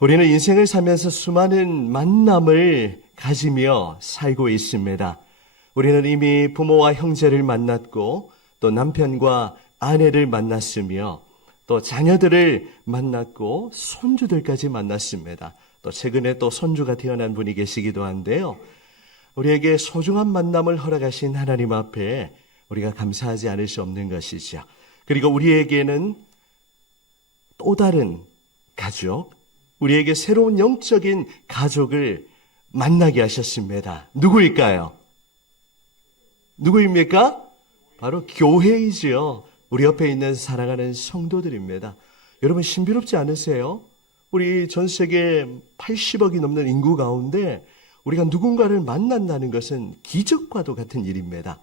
우리는 인생을 살면서 수많은 만남을 가지며 살고 있습니다. 우리는 이미 부모와 형제를 만났고 또 남편과 아내를 만났으며 또 자녀들을 만났고 손주들까지 만났습니다. 또 최근에 또 손주가 태어난 분이 계시기도 한데요. 우리에게 소중한 만남을 허락하신 하나님 앞에 우리가 감사하지 않을 수 없는 것이죠. 그리고 우리에게는 또 다른 가족, 우리에게 새로운 영적인 가족을 만나게 하셨습니다. 누구일까요? 누구입니까? 바로 교회이지요. 우리 옆에 있는 사랑하는 성도들입니다. 여러분 신비롭지 않으세요? 우리 전 세계 80억이 넘는 인구 가운데 우리가 누군가를 만난다는 것은 기적과도 같은 일입니다.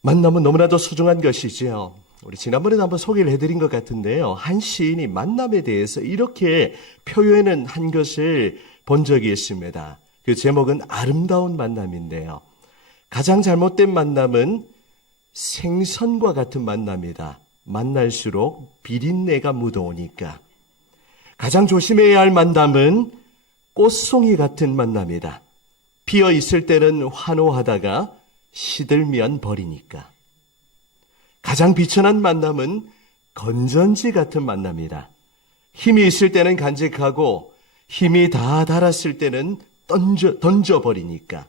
만남은 너무나도 소중한 것이지요. 우리 지난번에도 한번 소개를 해드린 것 같은데요. 한 시인이 만남에 대해서 이렇게 표현은 한 것을 본 적이 있습니다. 그 제목은 아름다운 만남인데요. 가장 잘못된 만남은 생선과 같은 만남이다. 만날수록 비린내가 묻어오니까. 가장 조심해야 할 만남은 꽃송이 같은 만남이다. 피어 있을 때는 환호하다가 시들면 버리니까. 가장 비천한 만남은 건전지 같은 만남이다. 힘이 있을 때는 간직하고 힘이 다 닳았을 때는 던져버리니까.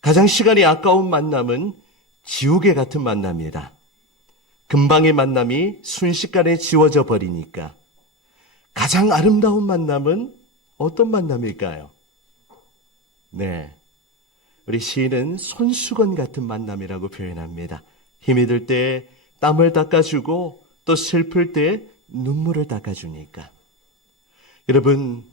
가장 시간이 아까운 만남은 지우개 같은 만남이다. 금방의 만남이 순식간에 지워져 버리니까. 가장 아름다운 만남은 어떤 만남일까요? 네, 우리 시인은 손수건 같은 만남이라고 표현합니다. 힘이 들 때 땀을 닦아주고 또 슬플 때 눈물을 닦아주니까. 여러분,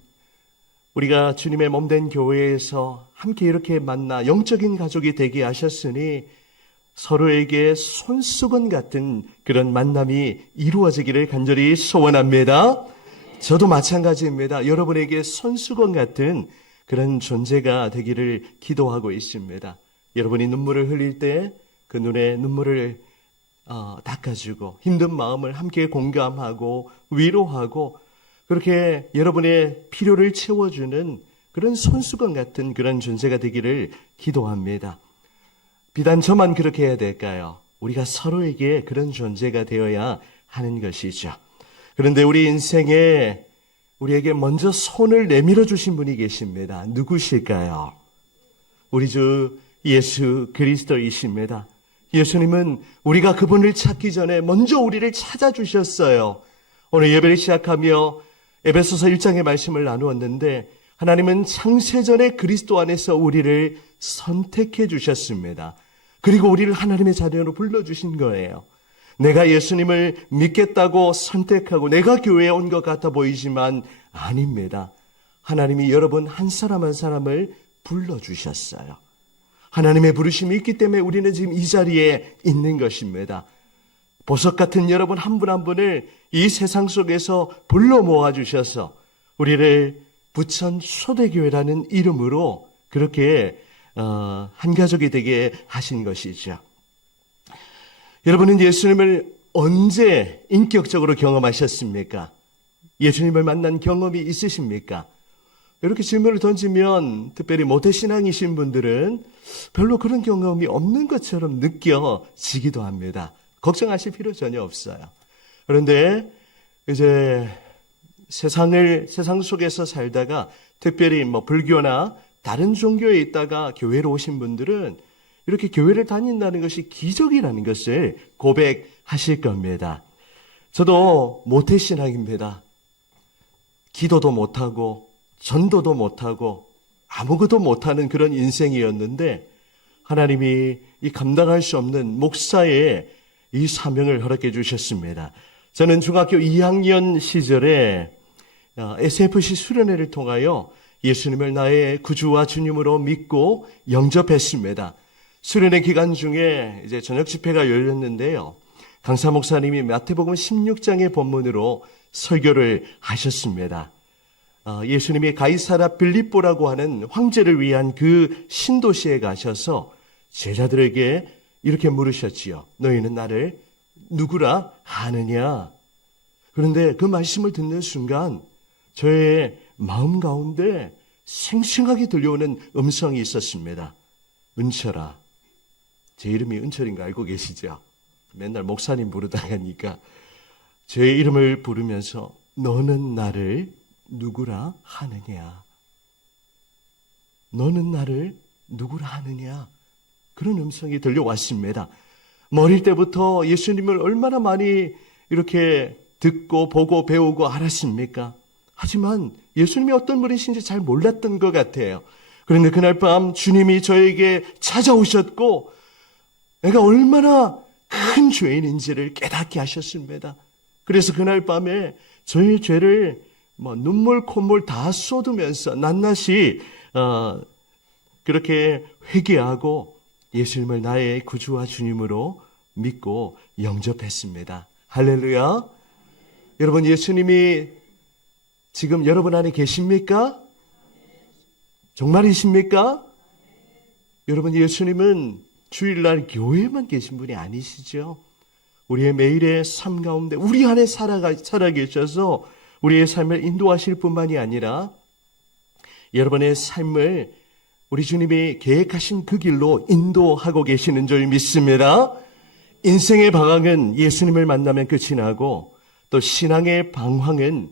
우리가 주님의 몸된 교회에서 함께 이렇게 만나 영적인 가족이 되게 하셨으니 서로에게 손수건 같은 그런 만남이 이루어지기를 간절히 소원합니다. 저도 마찬가지입니다. 여러분에게 손수건 같은 그런 존재가 되기를 기도하고 있습니다. 여러분이 눈물을 흘릴 때 그 눈에 눈물을 닦아주고 힘든 마음을 함께 공감하고 위로하고 그렇게 여러분의 필요를 채워주는 그런 손수건 같은 그런 존재가 되기를 기도합니다. 비단 저만 그렇게 해야 될까요? 우리가 서로에게 그런 존재가 되어야 하는 것이죠. 그런데 우리 인생에 우리에게 먼저 손을 내밀어 주신 분이 계십니다. 누구실까요? 우리 주 예수 그리스도이십니다. 예수님은 우리가 그분을 찾기 전에 먼저 우리를 찾아주셨어요. 오늘 예배를 시작하며 에베소서 1장의 말씀을 나누었는데 하나님은 창세전에 그리스도 안에서 우리를 선택해 주셨습니다. 그리고 우리를 하나님의 자녀로 불러주신 거예요. 내가 예수님을 믿겠다고 선택하고 내가 교회에 온 것 같아 보이지만 아닙니다. 하나님이 여러분 한 사람 한 사람을 불러주셨어요. 하나님의 부르심이 있기 때문에 우리는 지금 이 자리에 있는 것입니다. 보석 같은 여러분 한 분 한 분을 이 세상 속에서 불러 모아주셔서 우리를 부천 초대교회라는 이름으로 그렇게 한 가족이 되게 하신 것이죠. 여러분은 예수님을 언제 인격적으로 경험하셨습니까? 예수님을 만난 경험이 있으십니까? 이렇게 질문을 던지면 특별히 모태신앙이신 분들은 별로 그런 경험이 없는 것처럼 느껴지기도 합니다. 걱정하실 필요 전혀 없어요. 그런데 이제 세상 속에서 살다가 특별히 불교나 다른 종교에 있다가 교회로 오신 분들은 이렇게 교회를 다닌다는 것이 기적이라는 것을 고백하실 겁니다. 저도 모태신앙입니다. 기도도 못하고 전도도 못하고 아무것도 못하는 그런 인생이었는데 하나님이 이 감당할 수 없는 목사의 이 사명을 허락해 주셨습니다. 저는 중학교 2학년 시절에 SFC 수련회를 통하여 예수님을 나의 구주와 주님으로 믿고 영접했습니다. 수련회 기간 중에 이제 저녁 집회가 열렸는데요. 강사 목사님이 마태복음 16장의 본문으로 설교를 하셨습니다. 예수님이 가이사라 빌립보라고 하는 황제를 위한 그 신도시에 가셔서 제자들에게 이렇게 물으셨지요. 너희는 나를 누구라 하느냐? 그런데 그 말씀을 듣는 순간 저의 마음 가운데 생생하게 들려오는 음성이 있었습니다. 은철아. 제 이름이 은철인 거 알고 계시죠? 맨날 목사님 부르다가니까 제 이름을 부르면서 너는 나를 누구라 하느냐? 너는 나를 누구라 하느냐? 그런 음성이 들려왔습니다. 어릴 때부터 예수님을 얼마나 많이 이렇게 듣고 보고 배우고 알았습니까? 하지만 예수님이 어떤 분이신지 잘 몰랐던 것 같아요. 그런데 그날 밤 주님이 저에게 찾아오셨고 내가 얼마나 큰 죄인인지를 깨닫게 하셨습니다. 그래서 그날 밤에 저의 죄를 눈물 콧물 다 쏟으면서 낱낱이 그렇게 회개하고 예수님을 나의 구주와 주님으로 믿고 영접했습니다. 할렐루야. 여러분, 예수님이 지금 여러분 안에 계십니까? 정말이십니까? 여러분, 예수님은 주일날 교회에만 계신 분이 아니시죠? 우리의 매일의 삶 가운데 우리 안에 살아 계셔서 우리의 삶을 인도하실 뿐만이 아니라 여러분의 삶을 우리 주님이 계획하신 그 길로 인도하고 계시는 줄 믿습니다. 인생의 방황은 예수님을 만나면 끝이 나고 또 신앙의 방황은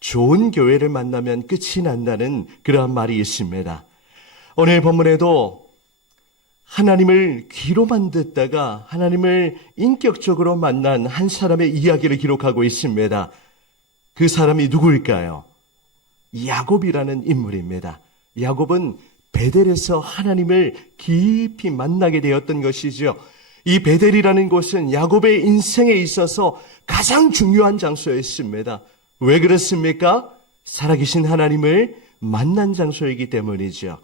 좋은 교회를 만나면 끝이 난다는 그러한 말이 있습니다. 오늘 본문에도 하나님을 귀로만 듣다가 하나님을 인격적으로 만난 한 사람의 이야기를 기록하고 있습니다. 그 사람이 누구일까요? 야곱이라는 인물입니다. 야곱은 베델에서 하나님을 깊이 만나게 되었던 것이죠. 이 베델이라는 곳은 야곱의 인생에 있어서 가장 중요한 장소였습니다. 왜 그렇습니까? 살아계신 하나님을 만난 장소이기 때문이죠.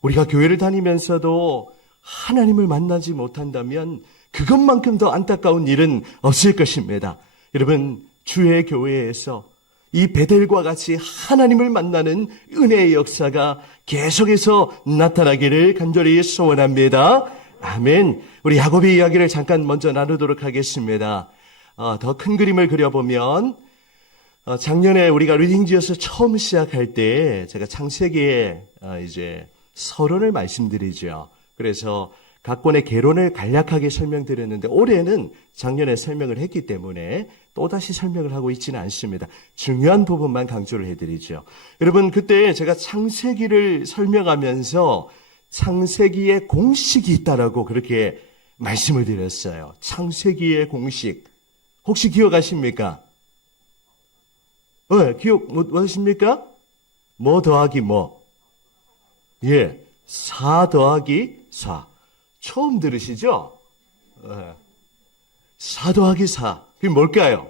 우리가 교회를 다니면서도 하나님을 만나지 못한다면 그것만큼 더 안타까운 일은 없을 것입니다. 여러분, 주의 교회에서 이 베델과 같이 하나님을 만나는 은혜의 역사가 계속해서 나타나기를 간절히 소원합니다. 아멘. 우리 야곱의 이야기를 잠깐 먼저 나누도록 하겠습니다. 더 큰 그림을 그려보면 작년에 우리가 리딩지어스 처음 시작할 때 제가 창세기에 이제 서론을 말씀드리죠. 그래서 각 권의 개론을 간략하게 설명드렸는데 올해는 작년에 설명을 했기 때문에 또다시 설명을 하고 있지는 않습니다. 중요한 부분만 강조를 해드리죠. 여러분, 그때 제가 창세기를 설명하면서 창세기의 공식이 있다라고 그렇게 말씀을 드렸어요. 창세기의 공식. 혹시 기억하십니까? 기억 무엇입니까? 뭐 더하기 뭐? 예, 4 더하기 4. 처음 들으시죠? 4 더하기 4. 그게 뭘까요?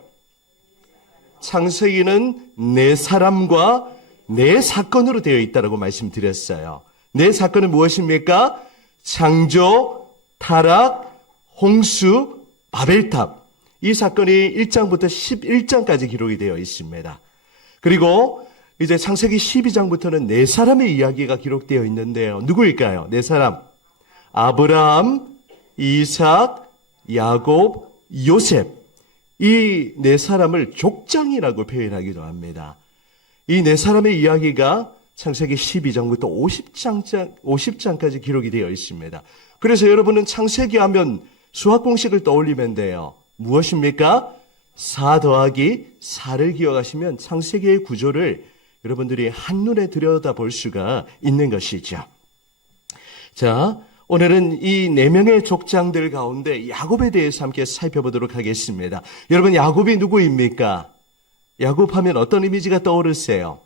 창세기는 4사람과 4사건으로 되어 있다고 말씀드렸어요. 4사건은 무엇입니까? 창조, 타락, 홍수, 바벨탑. 이 사건이 1장부터 11장까지 기록이 되어 있습니다. 그리고 이제 창세기 12장부터는 4사람의 이야기가 기록되어 있는데요. 누구일까요? 4사람. 아브라함, 이삭, 야곱, 요셉. 이 4사람을 족장이라고 표현하기도 합니다. 이 4사람의 이야기가 창세기 12장부터 50장까지 기록이 되어 있습니다. 그래서 여러분은 창세기 하면 수학 공식을 떠올리면 돼요. 무엇입니까? 4 더하기 4를 기억하시면 창세기의 구조를 여러분들이 한눈에 들여다볼 수가 있는 것이죠. 자, 오늘은 이 4명의 족장들 가운데 야곱에 대해서 함께 살펴보도록 하겠습니다. 여러분, 야곱이 누구입니까? 야곱하면 어떤 이미지가 떠오르세요?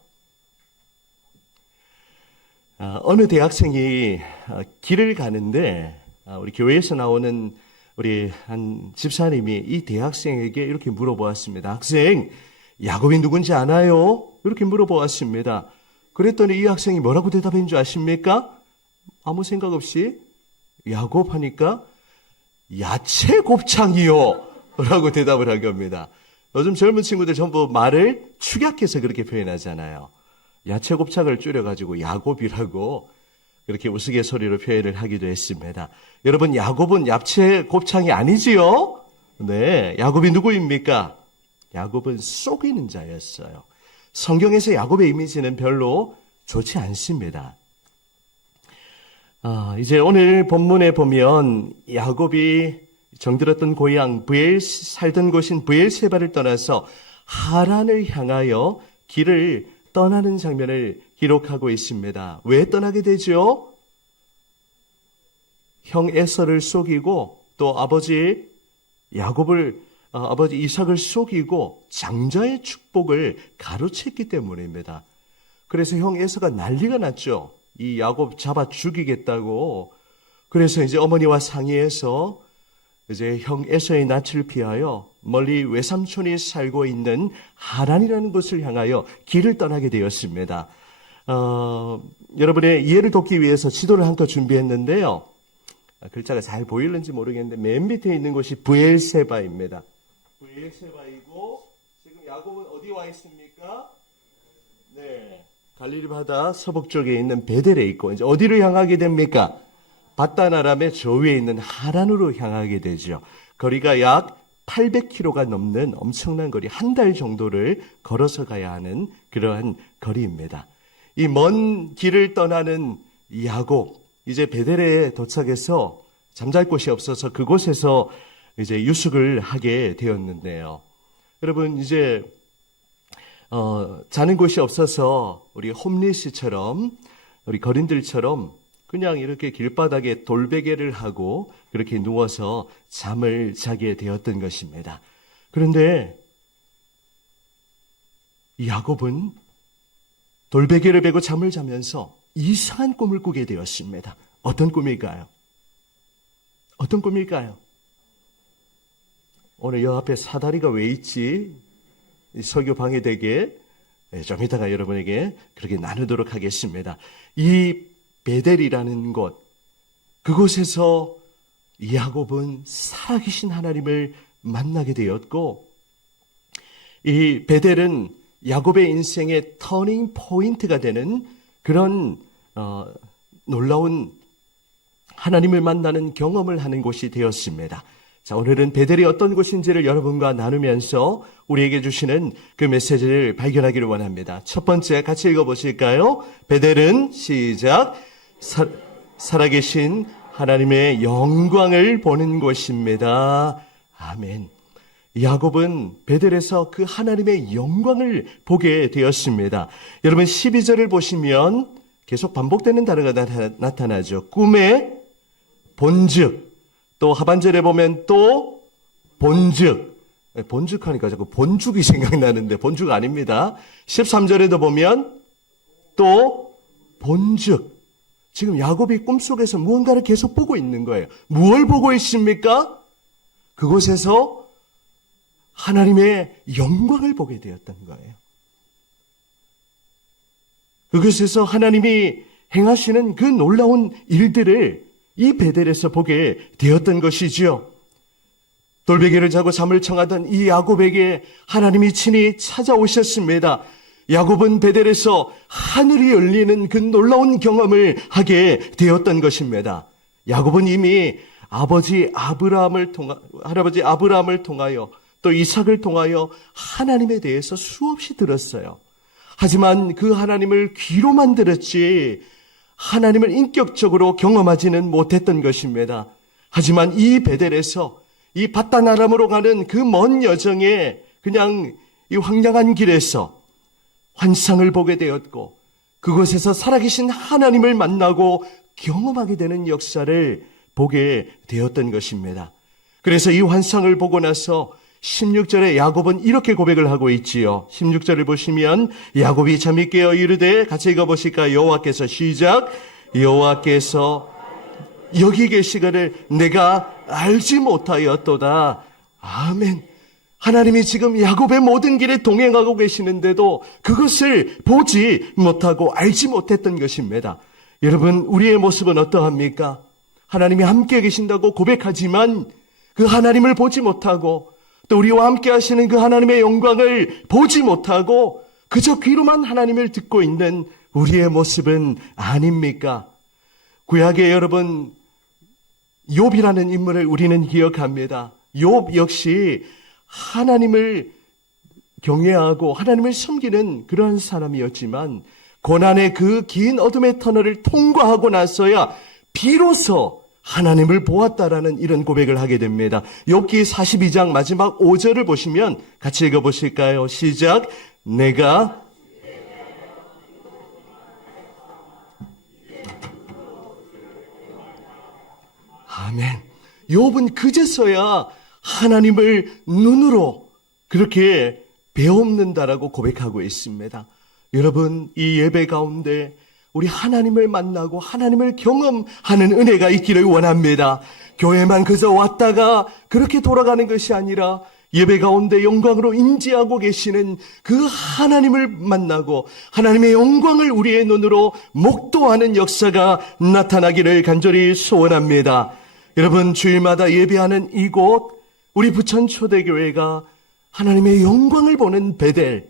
어느 대학생이 길을 가는데 우리 교회에서 나오는 우리 한 집사님이 이 대학생에게 이렇게 물어보았습니다. 학생, 야곱이 누군지 아나요? 이렇게 물어보았습니다. 그랬더니 이 학생이 뭐라고 대답한 줄 아십니까? 아무 생각 없이 야곱 하니까 야채 곱창이요 라고 대답을 한 겁니다. 요즘 젊은 친구들 전부 말을 축약해서 그렇게 표현하잖아요. 야채 곱창을 줄여가지고 야곱이라고 그렇게 우스갯소리로 표현을 하기도 했습니다. 여러분, 야곱은 야채 곱창이 아니지요? 네, 야곱이 누구입니까? 야곱은 속이는 자였어요. 성경에서 야곱의 이미지는 별로 좋지 않습니다. 이제 오늘 본문에 보면 야곱이 정들었던 고향 살던 곳인 브엘세바를 떠나서 하란을 향하여 길을 떠나는 장면을 기록하고 있습니다. 왜 떠나게 되죠? 형 에서를 속이고 또 아버지 이삭을 속이고 장자의 축복을 가로챘기 때문입니다. 그래서 형 에서가 난리가 났죠. 이 야곱 잡아 죽이겠다고. 그래서 이제 어머니와 상의해서 이제 형 에서의 낯을 피하여 멀리 외삼촌이 살고 있는 하란이라는 곳을 향하여 길을 떠나게 되었습니다. 여러분의 이해를 돕기 위해서 지도를 한껏 준비했는데요. 글자가 잘 보이는지 모르겠는데 맨 밑에 있는 곳이 브엘세바입니다. 브엘세바이고 지금 야곱은 어디 와 있습니까? 네, 갈릴리 바다 서북 쪽에 있는 베델에 있고 이제 어디로 향하게 됩니까? 바단-아람의 저 위에 있는 하란으로 향하게 되죠. 거리가 약 800km가 넘는 엄청난 거리, 한 달 정도를 걸어서 가야 하는 그러한 거리입니다. 이 먼 길을 떠나는 야곱, 이제 베델에 도착해서 잠잘 곳이 없어서 그곳에서 이제 유숙을 하게 되었는데요. 여러분, 이제 자는 곳이 없어서 우리 홈리스처럼, 우리 거린들처럼 그냥 이렇게 길바닥에 돌베개를 하고 그렇게 누워서 잠을 자게 되었던 것입니다. 그런데 야곱은 돌베개를 베고 잠을 자면서 이상한 꿈을 꾸게 되었습니다. 어떤 꿈일까요? 어떤 꿈일까요? 오늘 여 앞에 사다리가 왜 있지? 설교 방해되게 좀 이따가 여러분에게 그렇게 나누도록 하겠습니다. 이 베델이라는 곳, 그곳에서 야곱은 살아계신 하나님을 만나게 되었고, 이 베델은 야곱의 인생의 터닝 포인트가 되는 그런 놀라운 하나님을 만나는 경험을 하는 곳이 되었습니다. 자, 오늘은 베델이 어떤 곳인지를 여러분과 나누면서 우리에게 주시는 그 메시지를 발견하기를 원합니다. 첫 번째 같이 읽어보실까요? 베델은 시작. 살아계신 하나님의 영광을 보는 곳입니다. 아멘. 야곱은 베델에서 그 하나님의 영광을 보게 되었습니다. 여러분 12절을 보시면 계속 반복되는 단어가 나타나죠. 꿈에 본즉, 또 하반절에 보면 또 본즉. 본죽하니까 자꾸 본죽이 생각나는데 본죽 아닙니다. 13절에도 보면 또 본즉. 지금 야곱이 꿈속에서 무언가를 계속 보고 있는 거예요. 무엇을 보고 있습니까? 그곳에서 하나님의 영광을 보게 되었던 거예요. 그곳에서 하나님이 행하시는 그 놀라운 일들을 이 베델에서 보게 되었던 것이지요. 돌베개를 자고 잠을 청하던 이 야곱에게 하나님이 친히 찾아오셨습니다. 야곱은 베델에서 하늘이 열리는 그 놀라운 경험을 하게 되었던 것입니다. 야곱은 이미 할아버지 아브라함을 통하여 또 이삭을 통하여 하나님에 대해서 수없이 들었어요. 하지만 그 하나님을 귀로만 들었지 하나님을 인격적으로 경험하지는 못했던 것입니다. 하지만 이 베델에서 이 바단-아람으로 가는 그 먼 여정에 그냥 이 황량한 길에서 환상을 보게 되었고 그곳에서 살아계신 하나님을 만나고 경험하게 되는 역사를 보게 되었던 것입니다. 그래서 이 환상을 보고 나서 16절에 야곱은 이렇게 고백을 하고 있지요. 16절을 보시면 야곱이 잠이 깨어 이르되 같이 읽어보실까요? 여호와께서 시작. 여호와께서 여기 계시기를 내가 알지 못하였도다. 아멘. 하나님이 지금 야곱의 모든 길에 동행하고 계시는데도 그것을 보지 못하고 알지 못했던 것입니다. 여러분, 우리의 모습은 어떠합니까? 하나님이 함께 계신다고 고백하지만 그 하나님을 보지 못하고 또 우리와 함께 하시는 그 하나님의 영광을 보지 못하고 그저 귀로만 하나님을 듣고 있는 우리의 모습은 아닙니까? 구약의 여러분, 욥이라는 인물을 우리는 기억합니다. 욥 역시 하나님을 경외하고 하나님을 섬기는 그러한 사람이었지만 고난의 그 긴 어둠의 터널을 통과하고 나서야 비로소 하나님을 보았다라는 이런 고백을 하게 됩니다. 욥기 42장 마지막 5절을 보시면 같이 읽어보실까요? 시작. 내가 아멘. 욥은 그제서야 하나님을 눈으로 그렇게 배웁는다라고 고백하고 있습니다. 여러분, 이 예배 가운데 우리 하나님을 만나고 하나님을 경험하는 은혜가 있기를 원합니다. 교회만 그저 왔다가 그렇게 돌아가는 것이 아니라 예배 가운데 영광으로 임재하고 계시는 그 하나님을 만나고 하나님의 영광을 우리의 눈으로 목도하는 역사가 나타나기를 간절히 소원합니다. 여러분, 주일마다 예배하는 이곳 우리 부천초대교회가 하나님의 영광을 보는 베델,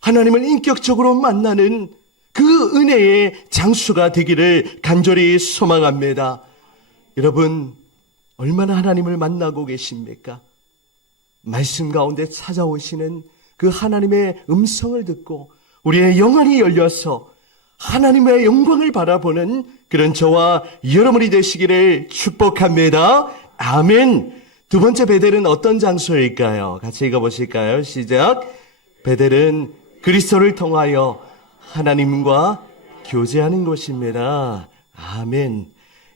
하나님을 인격적으로 만나는 그 은혜의 장수가 되기를 간절히 소망합니다. 여러분, 얼마나 하나님을 만나고 계십니까? 말씀 가운데 찾아오시는 그 하나님의 음성을 듣고 우리의 영안이 열려서 하나님의 영광을 바라보는 그런 저와 여러분이 되시기를 축복합니다. 아멘. 두 번째 베델은 어떤 장소일까요? 같이 읽어보실까요? 시작. 베델은 그리스도를 통하여 하나님과 교제하는 곳입니다. 아멘.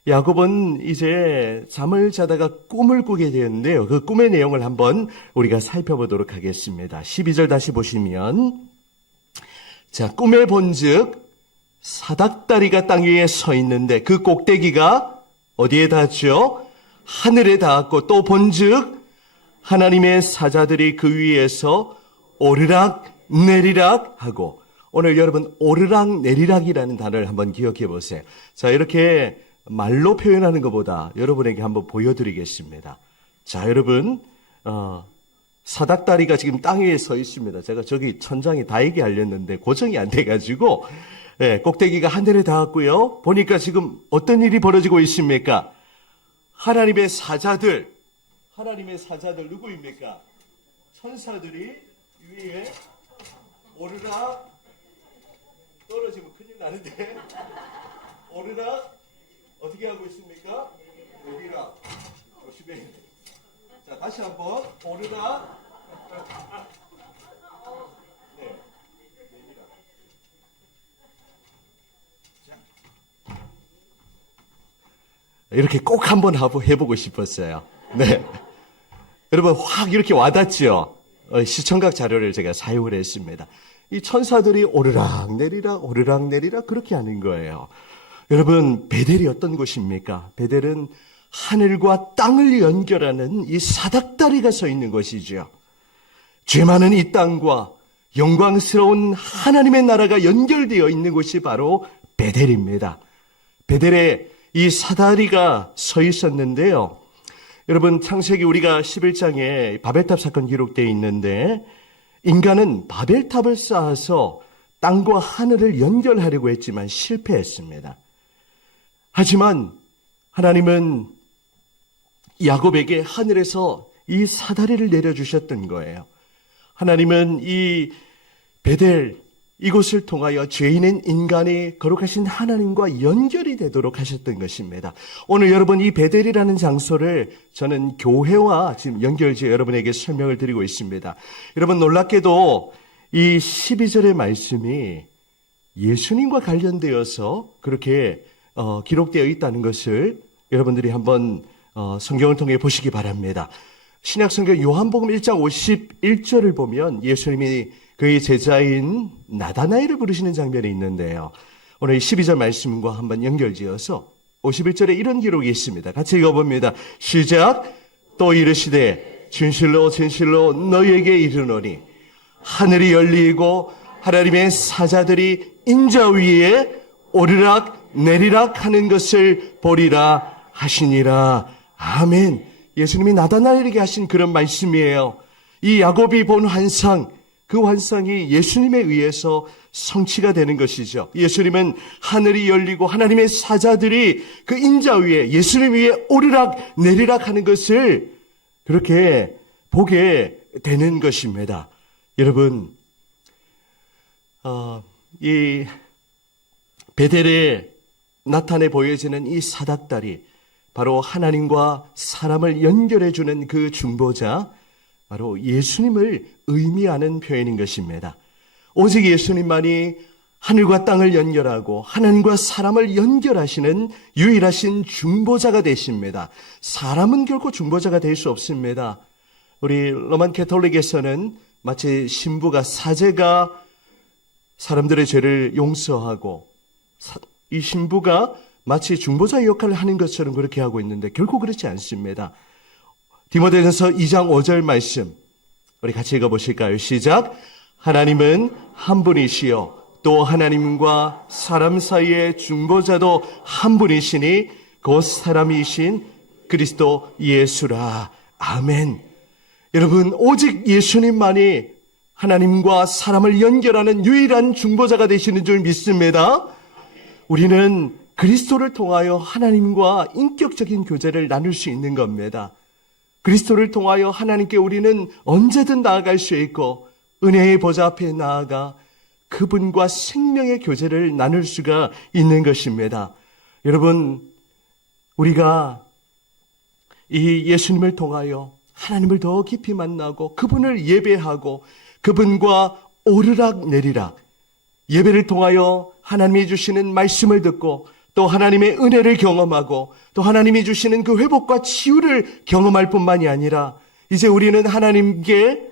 야곱은 이제 잠을 자다가 꿈을 꾸게 되었는데요. 그 꿈의 내용을 한번 우리가 살펴보도록 하겠습니다. 12절 다시 보시면, 자, 꿈에 본즉 사닥다리가 땅 위에 서 있는데 그 꼭대기가 어디에 닿았죠? 하늘에 닿았고, 또 본즉 하나님의 사자들이 그 위에서 오르락 내리락 하고, 오늘 여러분 오르락 내리락이라는 단어를 한번 기억해 보세요. 자, 이렇게 말로 표현하는 것보다 여러분에게 한번 보여드리겠습니다. 자, 여러분, 사닥다리가 지금 땅 위에 서 있습니다. 제가 저기 천장에 다이게 알렸는데 고정이 안 돼가지고, 꼭대기가 하늘에 닿았고요. 보니까 지금 어떤 일이 벌어지고 있습니까? 하나님의 사자들 누구입니까? 천사들이 위에 오르락, 떨어지면 큰일 나는데, 오르락, 어떻게 하고 있습니까? 내리락. 조심해. 자, 다시 한번. 오르락. 네. 내리락. 자. 이렇게 꼭 한번 해보고 싶었어요. 네. 여러분, 확 이렇게 와닿죠? 시청각 자료를 제가 사용을 했습니다. 이 천사들이 오르락 내리락 그렇게 하는 거예요. 여러분, 베델이 어떤 곳입니까? 베델은 하늘과 땅을 연결하는 이 사닥다리가 서 있는 것이죠. 죄 많은 이 땅과 영광스러운 하나님의 나라가 연결되어 있는 곳이 바로 베델입니다. 베델에 이 사다리가 서 있었는데요. 여러분, 창세기 우리가 11장에 바벨탑 사건 기록되어 있는데, 인간은 바벨탑을 쌓아서 땅과 하늘을 연결하려고 했지만 실패했습니다. 하지만 하나님은 야곱에게 하늘에서 이 사다리를 내려주셨던 거예요. 하나님은 이 베델, 이곳을 통하여 죄인인 인간이 거룩하신 하나님과 연결이 되도록 하셨던 것입니다. 오늘 여러분, 이 베델이라는 장소를 저는 교회와 지금 연결지어 여러분에게 설명을 드리고 있습니다. 여러분, 놀랍게도 이 12절의 말씀이 예수님과 관련되어서 그렇게 기록되어 있다는 것을 여러분들이 한번 성경을 통해 보시기 바랍니다. 신약성경 요한복음 1장 51절을 보면 예수님이 그의 제자인 나다나엘을 부르시는 장면이 있는데요. 오늘 12절 말씀과 한번 연결지어서 51절에 이런 기록이 있습니다. 같이 읽어봅니다. 시작. 또 이르시되 진실로 진실로 너희에게 이르노니 하늘이 열리고 하나님의 사자들이 인자 위에 오르락 내리락 하는 것을 보리라 하시니라. 아멘. 예수님이 나다나엘에게 하신 그런 말씀이에요. 이 야곱이 본 환상, 그 환상이 예수님에 의해서 성취가 되는 것이죠. 예수님은 하늘이 열리고 하나님의 사자들이 그 인자 위에, 예수님 위에 오르락 내리락 하는 것을 그렇게 보게 되는 것입니다. 여러분, 이 베델에 나타내 보여지는 이 사닥다리, 바로 하나님과 사람을 연결해주는 그 중보자, 바로 예수님을 의미하는 표현인 것입니다. 오직 예수님만이 하늘과 땅을 연결하고 하나님과 사람을 연결하시는 유일하신 중보자가 되십니다. 사람은 결코 중보자가 될 수 없습니다. 우리 로만 캐톨릭에서는 마치 신부가, 사제가 사람들의 죄를 용서하고 이 신부가 마치 중보자 역할을 하는 것처럼 그렇게 하고 있는데 결코 그렇지 않습니다. 디모데전서 2장 5절 말씀 우리 같이 읽어보실까요? 시작. 하나님은 한 분이시요 또 하나님과 사람 사이의 중보자도 한 분이시니 그 사람이신 그리스도 예수라. 아멘. 여러분, 오직 예수님만이 하나님과 사람을 연결하는 유일한 중보자가 되시는 줄 믿습니다. 우리는 그리스도를 통하여 하나님과 인격적인 교제를 나눌 수 있는 겁니다. 그리스도를 통하여 하나님께 우리는 언제든 나아갈 수 있고 은혜의 보좌 앞에 나아가 그분과 생명의 교제를 나눌 수가 있는 것입니다. 여러분, 우리가 이 예수님을 통하여 하나님을 더 깊이 만나고 그분을 예배하고 그분과 오르락 내리락, 예배를 통하여 하나님이 주시는 말씀을 듣고 또 하나님의 은혜를 경험하고 또 하나님이 주시는 그 회복과 치유를 경험할 뿐만이 아니라 이제 우리는 하나님께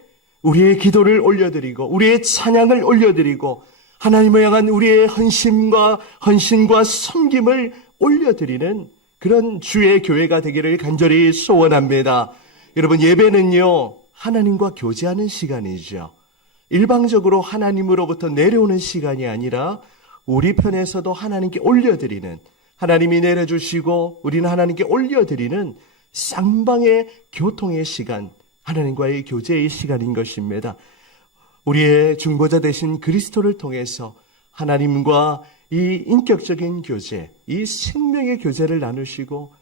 우리의 기도를 올려드리고 우리의 찬양을 올려드리고 하나님을 향한 우리의 헌신과 섬김을 올려드리는 그런 주의 교회가 되기를 간절히 소원합니다. 여러분, 예배는요, 하나님과 교제하는 시간이죠. 일방적으로 하나님으로부터 내려오는 시간이 아니라 우리 편에서도 하나님께 올려드리는, 하나님이 내려주시고 우리는 하나님께 올려드리는 쌍방의 교통의 시간, 하나님과의 교제의 시간인 것입니다. 우리의 중보자 되신 그리스도를 통해서 하나님과 이 인격적인 교제, 이 생명의 교제를 나누시고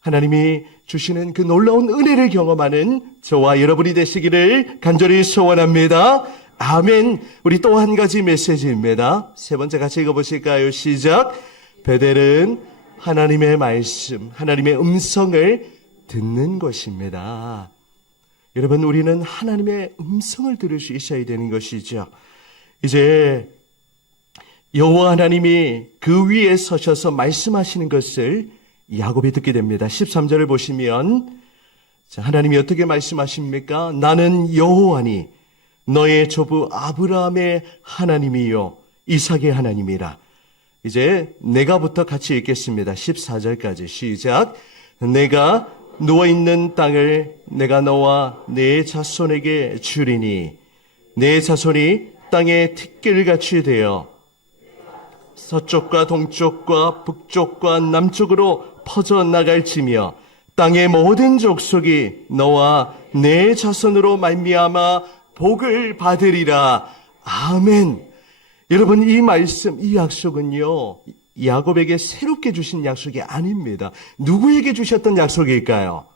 하나님이 주시는 그 놀라운 은혜를 경험하는 저와 여러분이 되시기를 간절히 소원합니다. 아멘. 우리 또 한 가지 메시지입니다. 세 번째 같이 읽어보실까요? 시작. 베델은 하나님의 말씀, 하나님의 음성을 듣는 것입니다. 여러분, 우리는 하나님의 음성을 들을 수 있어야 되는 것이죠. 이제 여호와 하나님이 그 위에 서셔서 말씀하시는 것을 야곱이 듣게 됩니다. 13절을 보시면 하나님이 어떻게 말씀하십니까? 나는 여호와니 너의 조부 아브라함의 하나님이요 이삭의 하나님이라. 이제 내가부터 같이 읽겠습니다. 14절까지 시작. 내가 누워있는 땅을 내가 너와 내 자손에게 주리니 내 자손이 땅에 티끌같이 되어 서쪽과 동쪽과 북쪽과 남쪽으로 퍼져나갈지며 땅의 모든 족속이 너와 내 자손으로 말미암아 복을 받으리라. 아멘. 여러분, 이 말씀, 이 약속은요, 야곱에게 새롭게 주신 약속이 아닙니다. 누구에게 주셨던 약속일까요?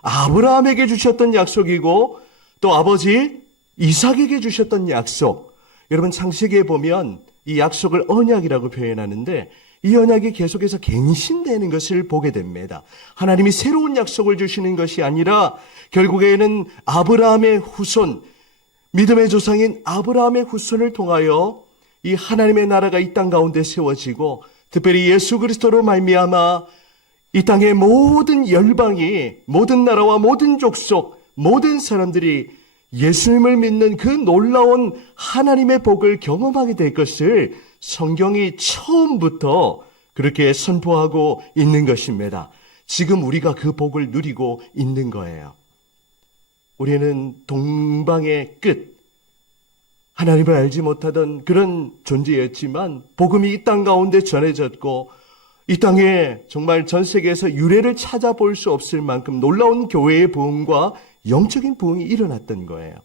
아브라함에게 주셨던 약속이고 또 아버지 이삭에게 주셨던 약속. 여러분, 창세기에 보면 이 약속을 언약이라고 표현하는데 이 언약이 계속해서 갱신되는 것을 보게 됩니다. 하나님이 새로운 약속을 주시는 것이 아니라 결국에는 아브라함의 후손, 믿음의 조상인 아브라함의 후손을 통하여 이 하나님의 나라가 이 땅 가운데 세워지고 특별히 예수 그리스도로 말미암아 이 땅의 모든 열방이, 모든 나라와 모든 족속, 모든 사람들이 예수님을 믿는 그 놀라운 하나님의 복을 경험하게 될 것을 성경이 처음부터 그렇게 선포하고 있는 것입니다. 지금 우리가 그 복을 누리고 있는 거예요. 우리는 동방의 끝, 하나님을 알지 못하던 그런 존재였지만 복음이 이 땅 가운데 전해졌고 이 땅에 정말 전 세계에서 유례를 찾아볼 수 없을 만큼 놀라운 교회의 부흥과 영적인 부흥이 일어났던 거예요.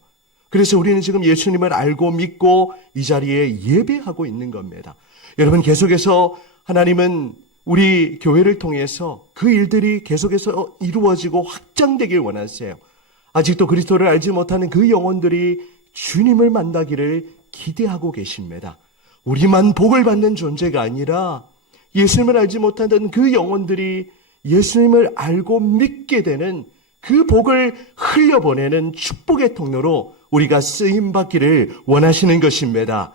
그래서 우리는 지금 예수님을 알고 믿고 이 자리에 예배하고 있는 겁니다. 여러분, 계속해서 하나님은 우리 교회를 통해서 그 일들이 계속해서 이루어지고 확장되길 원하세요. 아직도 그리스도를 알지 못하는 그 영혼들이 주님을 만나기를 기대하고 계십니다. 우리만 복을 받는 존재가 아니라 예수님을 알지 못하던 그 영혼들이 예수님을 알고 믿게 되는 그 복을 흘려보내는 축복의 통로로 우리가 쓰임받기를 원하시는 것입니다.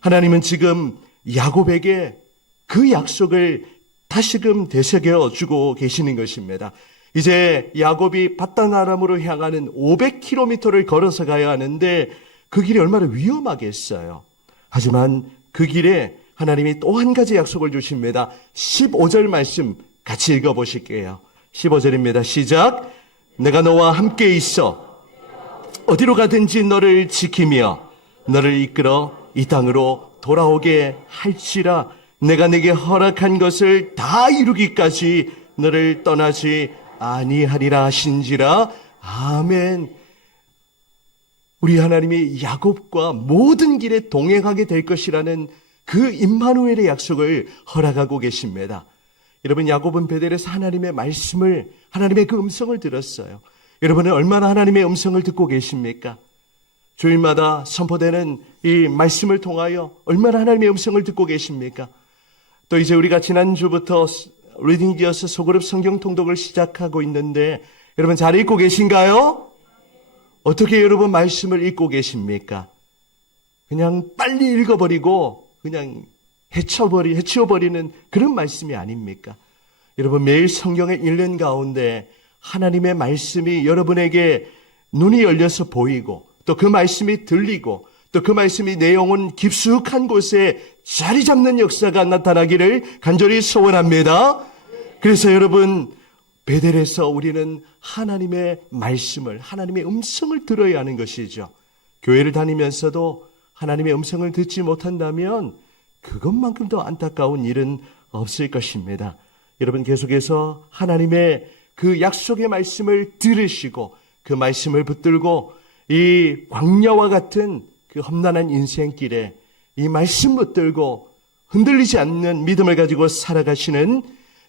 하나님은 지금 야곱에게 그 약속을 다시금 되새겨주고 계시는 것입니다. 이제 야곱이 바단 아람으로 향하는 500km를 걸어서 가야 하는데 그 길이 얼마나 위험하겠어요. 하지만 그 길에 하나님이 또 한 가지 약속을 주십니다. 15절 말씀 같이 읽어보실게요. 15절입니다. 시작. 내가 너와 함께 있어 어디로 가든지 너를 지키며 너를 이끌어 이 땅으로 돌아오게 할지라. 내가 내게 허락한 것을 다 이루기까지 너를 떠나지 아니하리라 하신지라. 아멘. 우리 하나님이 야곱과 모든 길에 동행하게 될 것이라는 그 임마누엘의 약속을 허락하고 계십니다. 여러분, 야곱은 베델에서 하나님의 말씀을, 하나님의 그 음성을 들었어요. 여러분은 얼마나 하나님의 음성을 듣고 계십니까? 주일마다 선포되는 이 말씀을 통하여 얼마나 하나님의 음성을 듣고 계십니까? 또 이제 우리가 지난주부터 리딩 기어스 소그룹 성경 통독을 시작하고 있는데 여러분 잘 읽고 계신가요? 어떻게 여러분 말씀을 읽고 계십니까? 그냥 빨리 읽어버리고 그냥 해치워버리는 그런 말씀이 아닙니까? 여러분 매일 성경을 읽는 가운데 하나님의 말씀이 여러분에게 눈이 열려서 보이고 또 그 말씀이 들리고 또 그 말씀이 내 영혼 깊숙한 곳에 자리 잡는 역사가 나타나기를 간절히 소원합니다. 그래서 여러분 베델에서 우리는 하나님의 말씀을, 하나님의 음성을 들어야 하는 것이죠. 교회를 다니면서도 하나님의 음성을 듣지 못한다면 그것만큼 더 안타까운 일은 없을 것입니다. 여러분 계속해서 하나님의 그 약속의 말씀을 들으시고 그 말씀을 붙들고 이 광야와 같은 그 험난한 인생길에 이 말씀 붙들고 흔들리지 않는 믿음을 가지고 살아가시는,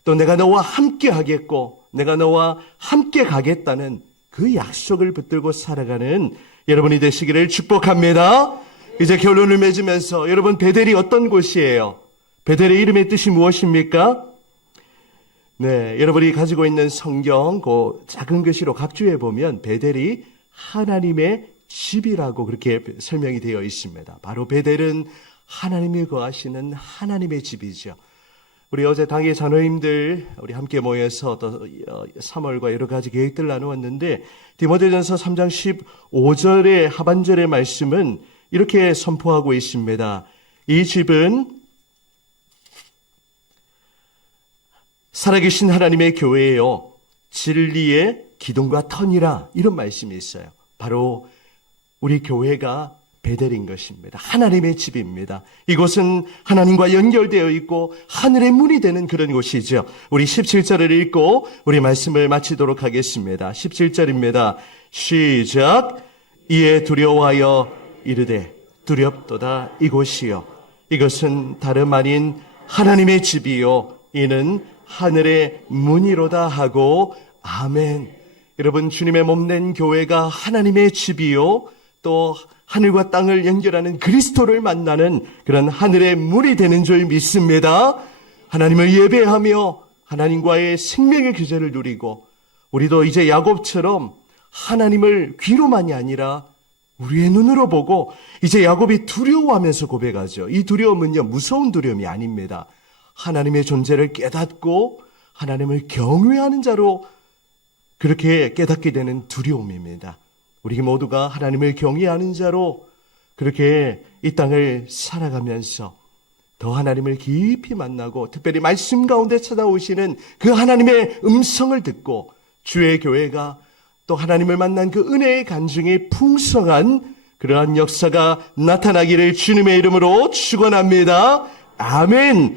또 내가 너와 함께 하겠고 내가 너와 함께 가겠다는 그 약속을 붙들고 살아가는 여러분이 되시기를 축복합니다. 이제 결론을 맺으면서 여러분 베델이 어떤 곳이에요? 베델의 이름의 뜻이 무엇입니까? 네, 여러분이 가지고 있는 성경 그 작은 글씨로 각주에 보면 베델이 하나님의 집이라고 그렇게 설명이 되어 있습니다. 바로 베델은 하나님이 거하시는 하나님의 집이죠. 우리 어제 당의 자녀님들 우리 함께 모여서 또 3월과 여러 가지 계획들을 나누었는데 디모데전서 3장 15절의 하반절의 말씀은 이렇게 선포하고 있습니다. 이 집은 살아계신 하나님의 교회예요. 진리의 기둥과 터니라, 이런 말씀이 있어요. 바로 우리 교회가 베델인 것입니다. 하나님의 집입니다. 이곳은 하나님과 연결되어 있고 하늘의 문이 되는 그런 곳이죠. 우리 17절을 읽고 우리 말씀을 마치도록 하겠습니다. 17절입니다. 시작. 이에 두려워하여 이르되 두렵도다 이곳이요 이것은 다름 아닌 하나님의 집이요 이는 하늘의 문이로다 하고 아멘. 여러분 주님의 몸된 교회가 하나님의 집이요 또 하늘과 땅을 연결하는 그리스도를 만나는 그런 하늘의 문이 되는 줄 믿습니다. 하나님을 예배하며 하나님과의 생명의 교제를 누리고 우리도 이제 야곱처럼 하나님을 귀로만이 아니라 우리의 눈으로 보고 이제 야곱이 두려워하면서 고백하죠. 이 두려움은요 무서운 두려움이 아닙니다. 하나님의 존재를 깨닫고 하나님을 경외하는 자로 그렇게 깨닫게 되는 두려움입니다. 우리 모두가 하나님을 경외하는 자로 그렇게 이 땅을 살아가면서 더 하나님을 깊이 만나고 특별히 말씀 가운데 찾아오시는 그 하나님의 음성을 듣고 주의 교회가 또 하나님을 만난 그 은혜의 간증이 풍성한 그러한 역사가 나타나기를 주님의 이름으로 축원합니다. 아멘.